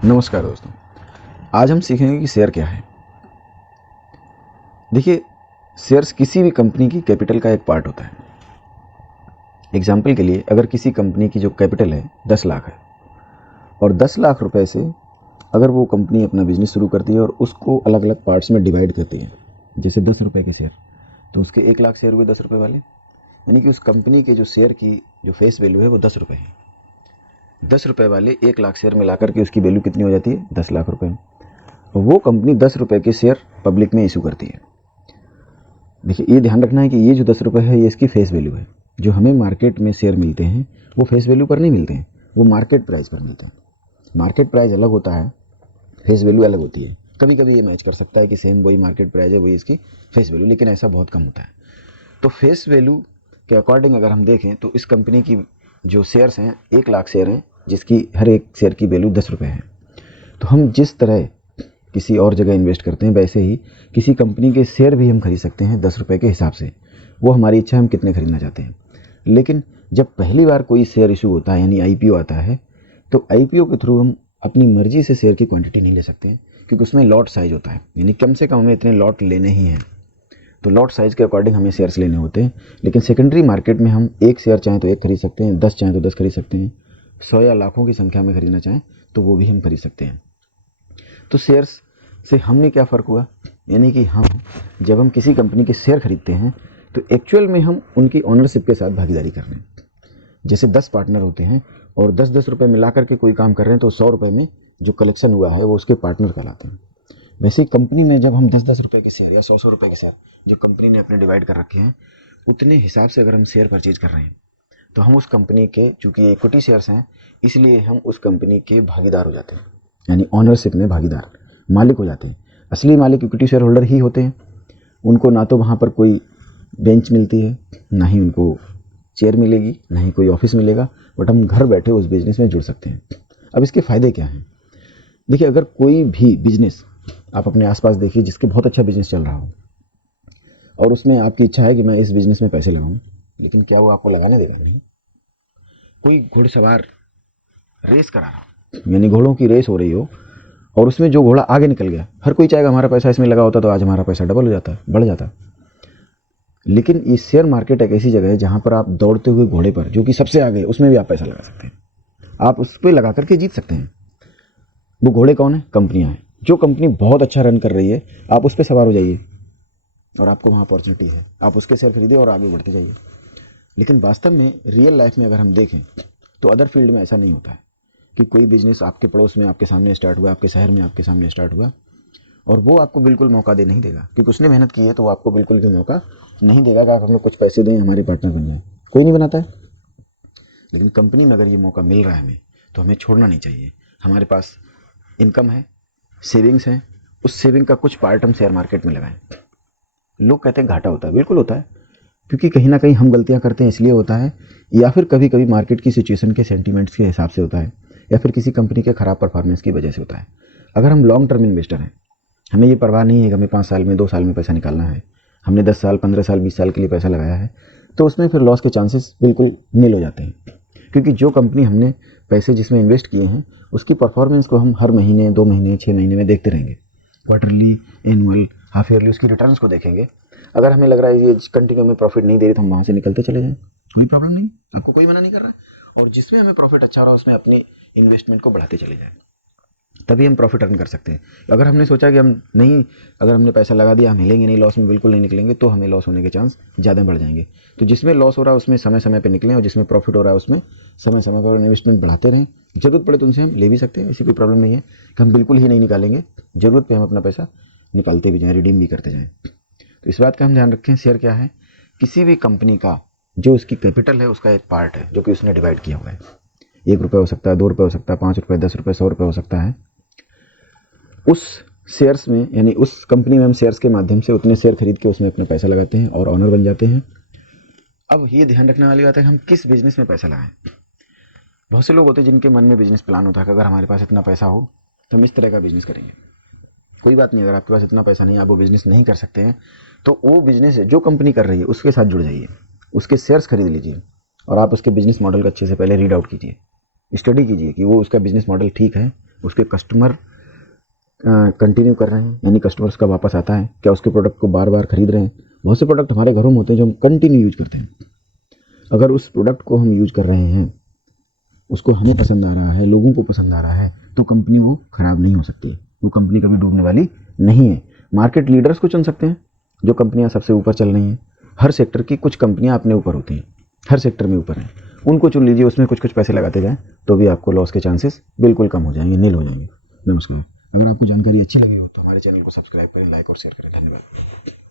नमस्कार दोस्तों, आज हम सीखेंगे कि शेयर क्या है। देखिए, शेयर्स किसी भी कंपनी की कैपिटल का एक पार्ट होता है। एग्जाम्पल के लिए, अगर किसी कंपनी की जो कैपिटल है 10 लाख है और 10 लाख रुपए से अगर वो कंपनी अपना बिजनेस शुरू करती है और उसको अलग अलग पार्ट्स में डिवाइड करती है, जैसे 10 रुपये के शेयर, तो उसके 1 लाख शेयर हुए 10 रुपये वाले, यानी कि उस कंपनी के जो शेयर की जो फेस वैल्यू है वो 10 रुपये है। 10 रुपये वाले 1 लाख शेयर मिलाकर के उसकी वैल्यू कितनी हो जाती है? 10 लाख रुपये। वो कंपनी 10 रुपये के शेयर पब्लिक में इशू करती है। देखिए, ये ध्यान रखना है कि ये जो 10 रुपये है ये इसकी फेस वैल्यू है। जो हमें मार्केट में शेयर मिलते हैं वो फेस वैल्यू पर नहीं मिलते हैं, वो मार्केट प्राइस पर मिलते हैं। मार्केट प्राइस अलग होता है, फेस वैल्यू अलग होती है। कभी कभी ये मैच कर सकता है कि सेम वही मार्केट प्राइस है, वही इसकी फेस वैल्यू, लेकिन ऐसा बहुत कम होता है। तो फेस वैल्यू के अकॉर्डिंग अगर हम देखें तो इस कंपनी की जो शेयर्स हैं 1 लाख शेयर हैं, जिसकी हर एक शेयर की वैल्यू 10 रुपये है। तो हम जिस तरह किसी और जगह इन्वेस्ट करते हैं वैसे ही किसी कंपनी के शेयर भी हम खरीद सकते हैं 10 रुपये के हिसाब से। वो हमारी इच्छा है हम कितने खरीदना चाहते हैं। लेकिन जब पहली बार कोई शेयर इशू होता है यानी आईपीओ आता है, तो आईपीओ के थ्रू हम अपनी मर्जी से शेयर की क्वांटिटी नहीं ले सकते हैं, क्योंकि उसमें लॉट साइज होता है, यानी कम से कम हमें इतने लॉट लेने ही हैं। तो लॉट साइज के अकॉर्डिंग हमें शेयर्स लेने होते हैं। लेकिन सेकेंडरी मार्केट में हम एक शेयर चाहें तो एक खरीद सकते हैं, 10 चाहें तो 10 खरीद सकते हैं, 100 या लाखों की संख्या में खरीदना चाहें तो वो भी हम खरीद सकते हैं। तो शेयर्स से हमें क्या फ़र्क हुआ, यानी कि हम जब हम किसी कंपनी के शेयर खरीदते हैं तो एक्चुअल में हम उनकी ओनरशिप के साथ भागीदारी कर रहे हैं। जैसे 10 पार्टनर होते हैं और 10-10 रुपये मिला करके कोई काम कर रहे हैं, तो 100 रुपये में जो कलेक्शन हुआ है वो उसके पार्टनर कहलाते हैं। वैसे ही कंपनी में जब हम 10-10 रुपये के शेयर या 100-100 रुपये के शेयर जो कंपनी ने अपने डिवाइड कर रखे हैं, उतने हिसाब से अगर हम शेयर परचेज कर रहे हैं तो हम उस कंपनी के, चूँकि इक्विटी शेयर्स हैं इसलिए हम उस कंपनी के भागीदार हो जाते हैं, यानी ऑनरशिप में भागीदार, मालिक हो जाते हैं। असली मालिक इक्विटी शेयर होल्डर ही होते हैं। उनको ना तो वहाँ पर कोई बेंच मिलती है, ना ही उनको चेयर मिलेगी, ना ही कोई ऑफिस मिलेगा, बट हम घर बैठे उस बिज़नेस में जुड़ सकते हैं। अब इसके फ़ायदे क्या हैं? देखिए, अगर कोई भी बिज़नेस आप अपने आसपास देखिए जिसके बहुत अच्छा बिज़नेस चल रहा हो और उसमें आपकी इच्छा है कि मैं इस बिज़नेस में पैसे लगाऊं, लेकिन क्या वो आपको लगाने देगा? नहीं। कोई घुड़सवार रेस करा रहा, यानी घोड़ों की रेस हो रही हो और उसमें जो घोड़ा आगे निकल गया, हर कोई चाहेगा हमारा पैसा इसमें लगा होता तो आज हमारा पैसा डबल हो जाता, बढ़ जाता। लेकिन ये शेयर मार्केट एक ऐसी जगह है जहाँ पर आप दौड़ते हुए घोड़े पर, जो कि सबसे आगे, उसमें भी आप पैसा लगा सकते हैं। आप उस पर लगा करके जीत सकते हैं। वो घोड़े कौन है? कंपनियां हैं। जो कंपनी बहुत अच्छा रन कर रही है, आप उस पर सवार हो जाइए और आपको वहाँ अपॉर्चुनिटी है, आप उसके शेयर खरीदिए और आगे बढ़ते जाइए। लेकिन वास्तव में रियल लाइफ में अगर हम देखें तो अदर फील्ड में ऐसा नहीं होता है कि कोई बिजनेस आपके पड़ोस में आपके सामने स्टार्ट हुआ, आपके शहर में आपके सामने स्टार्ट हुआ और वो आपको बिल्कुल मौका दे नहीं देगा, क्योंकि उसने मेहनत की है, तो वो आपको बिल्कुल भी मौका नहीं देगा कि आप हमें कुछ पैसे दें, हमारे पार्टनर बन जाए। कोई नहीं बनाता है। लेकिन कंपनी में अगर ये मौका मिल रहा है हमें, तो हमें छोड़ना नहीं चाहिए। हमारे पास इनकम है, सेविंग्स हैं, उस सेविंग का कुछ पार्ट हम शेयर मार्केट में लगाएं। लोग कहते हैं घाटा होता है, बिल्कुल होता है, क्योंकि कहीं ना कहीं हम गलतियां करते हैं इसलिए होता है, या फिर कभी कभी मार्केट की सिचुएशन के सेंटीमेंट्स के हिसाब से होता है, या फिर किसी कंपनी के ख़राब परफॉर्मेंस की वजह से होता है। अगर हम लॉन्ग टर्म इन्वेस्टर हैं, हमें ये परवाह नहीं है कि हमें 5 साल में 2 साल में पैसा निकालना है, हमने 10 साल 15 साल 20 साल के लिए पैसा लगाया है, तो उसमें फिर लॉस के चांसेस बिल्कुल नील हो जाते हैं। क्योंकि जो कंपनी हमने पैसे जिसमें इन्वेस्ट किए हैं उसकी परफॉर्मेंस को हम हर महीने, 2 महीने, 6 महीने में देखते रहेंगे, क्वार्टरली, एनुअल, हाफ ईयरली उसकी रिटर्न्स को देखेंगे। अगर हमें लग रहा है ये कंटिन्यू में प्रॉफिट नहीं दे रही तो हम वहाँ से निकलते चले जाएं, कोई प्रॉब्लम नहीं, आपको कोई मना नहीं कर रहा। और जिसमें हमें प्रॉफिट अच्छा रहा उसमें अपनी इन्वेस्टमेंट को बढ़ाते चले जाएं, तभी हम प्रॉफिट अर्न कर सकते हैं। अगर हमने सोचा कि हम नहीं, अगर हमने पैसा लगा दिया हम हिलेंगे नहीं, लॉस में बिल्कुल नहीं निकलेंगे, तो हमें लॉस होने के चांस ज़्यादा बढ़ जाएंगे। तो जिसमें लॉस हो रहा है उसमें समय समय पर निकलें और जिसमें प्रॉफिट हो रहा है उसमें समय समय पर इन्वेस्टमेंट बढ़ाते रहें। जरूरत पड़े तो उनसे हम ले भी सकते हैं, ऐसी कोई प्रॉब्लम नहीं है कि हम बिल्कुल ही नहीं निकालेंगे। ज़रूरत पर हम अपना पैसा निकालते भी जाएँ, रिडीम भी करते जाएँ। तो इस बात का हम ध्यान रखें, शेयर क्या है? किसी भी कंपनी का जो उसकी कैपिटल है उसका एक पार्ट है जो कि उसने डिवाइड किया हुआ है। 1 रुपये हो सकता है, 2 रुपये हो सकता है, 5 रुपये, 10 रुपये, 100 रुपये हो सकता है। उस शेयर्स में, यानी उस कंपनी में हम शेयर्स के माध्यम से उतने शेयर खरीद के उसमें अपना पैसा लगाते हैं और ऑनर बन जाते हैं। अब ये ध्यान रखने वाली बात है कि हम किस बिजनेस में पैसा लगाएं। बहुत से लोग होते हैं जिनके मन में बिजनेस प्लान होता है कि अगर हमारे पास इतना पैसा हो तो हम इस तरह का बिजनेस करेंगे। कोई बात नहीं, अगर आपके पास इतना पैसा नहीं है, आप वो बिज़नेस नहीं कर सकते हैं, तो वो बिज़नेस है जो कंपनी कर रही है उसके साथ जुड़ जाइए, उसके शेयर्स खरीद लीजिए और आप उसके बिज़नेस मॉडल का अच्छे से पहले रीड आउट कीजिए, स्टडी कीजिए कि वो उसका बिज़नेस मॉडल ठीक है, उसके कस्टमर कंटिन्यू कर रहे हैं, यानी कस्टमर्स का वापस आता है, क्या उसके प्रोडक्ट को बार बार खरीद रहे हैं। बहुत से प्रोडक्ट हमारे घरों में होते हैं जो हम कंटिन्यू यूज करते हैं। अगर उस प्रोडक्ट को हम यूज कर रहे हैं, उसको हमें पसंद आ रहा है, लोगों को पसंद आ रहा है, तो कंपनी वो खराब नहीं हो सकती, वो कंपनी कभी डूबने वाली नहीं है। मार्केट लीडर्स को चुन सकते हैं, जो कंपनियां सबसे ऊपर चल रही हैं। हर सेक्टर की कुछ कंपनियां अपने ऊपर होती हैं, हर सेक्टर में ऊपर हैं, उनको चुन लीजिए, उसमें कुछ कुछ पैसे लगाते जाएं, तो भी आपको लॉस के चांसेस बिल्कुल कम हो जाएंगे, नील हो जाएंगे। नमस्कार। अगर आपको जानकारी अच्छी लगी हो तो हमारे चैनल को सब्सक्राइब करें, लाइक और शेयर करें। धन्यवाद।